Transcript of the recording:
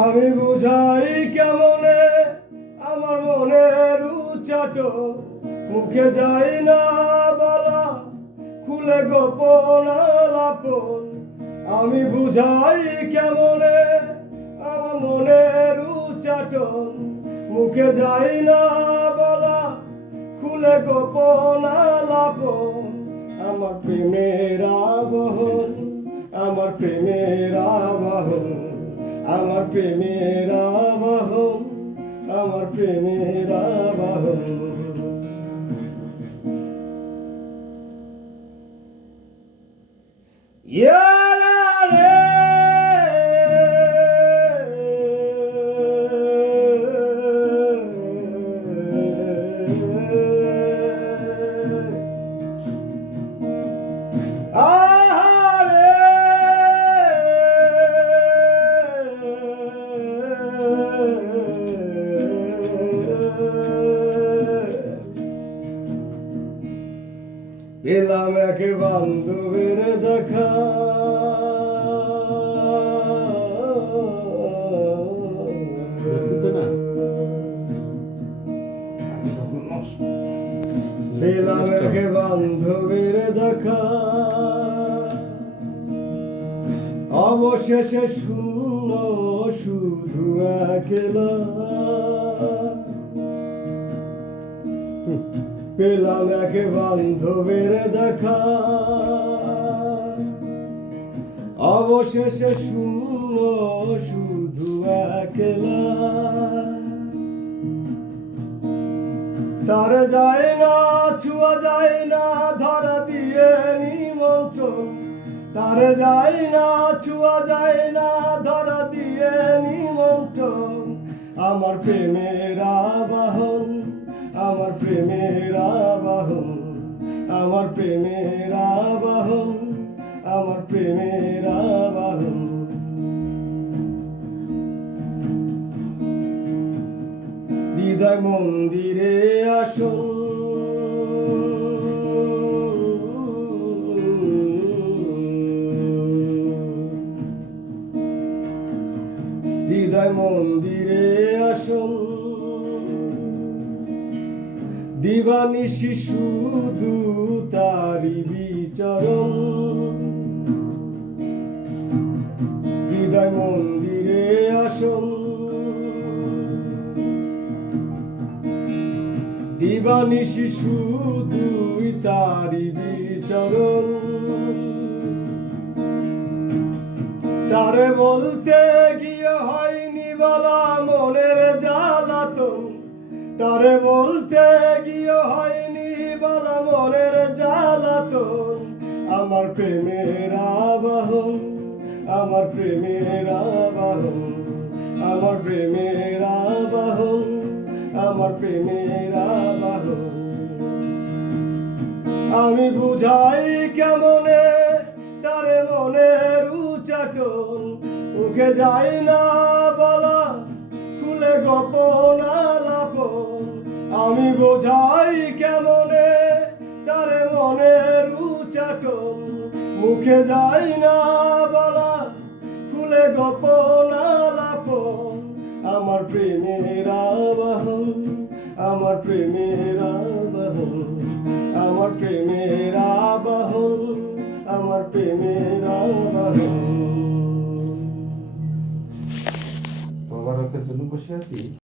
আমি বুঝাই কেমনে আমার মনের উচ্চাট, মুখে যাই না বলা, খুলে গোপন আলাপন। আমি বুঝাই কেমনে আমার মনের উচ্চাটন, মুখে যাই না বলা, খুলে গোপন আলাপন। আমার প্রেমের আবহন, আমার প্রেমের আবহন, আমার প্রেমের আবাহন, আমার প্রেমের আবাহন। এলাম এক বান্ধবের দেখা, এলাম এক বান্ধবের দেখা, অবশেষে শূন্য শুধু একলা। পেলাম এক বান্ধবের দেখা, অবশেষে শূন্য শুধু একলা। তার যায় না ছুয়া যায় না ধরা দিয়ে নিমন্ত্রণ, তার যায় না ছুয়া যায় না ধরা দিয়ে নিমন্ত্রণ। আমার প্রেমের আবাহন, আমার প্রেমের আবাহন, আমার প্রেমের আবাহন, আমার প্রেমের আবাহন। হৃদয় মন্দিরে আসুন, হৃদয় মন্দিরে আসুন, দিবানিশি শুধু তারি বিচরণ। হৃদয় মন্দিরে আসুন, দিবানিশি শুধু তারি বিচরণ। তারে বলতে গিয়ে হয়নি বলা মনের জ্বালাতন, তারে বলতে গিয়ে হয়নি বলা মনের জ্বালাতন। আমার প্রেমের আবাহন, আমার প্রেমের আবাহন, আমার প্রেমের আবাহন, আমার প্রেমের আবাহন। আমি বুঝাই কেমনে তারে মনের উচ্চাটন, মুখে যাই না বলা, খুলে গোপন আলাপন। আমি বোঝাই কেমনে তারে মনের উচ্চাটন, মুখে যাই না বলা, খুলে গোপন আলাপন। আমার প্রেমের আবাহন, আমার প্রেমের আবাহন, আমার প্রেমের আবাহন, আমার প্রেমের আবাহন। তদারকের জন্য বসে আছি।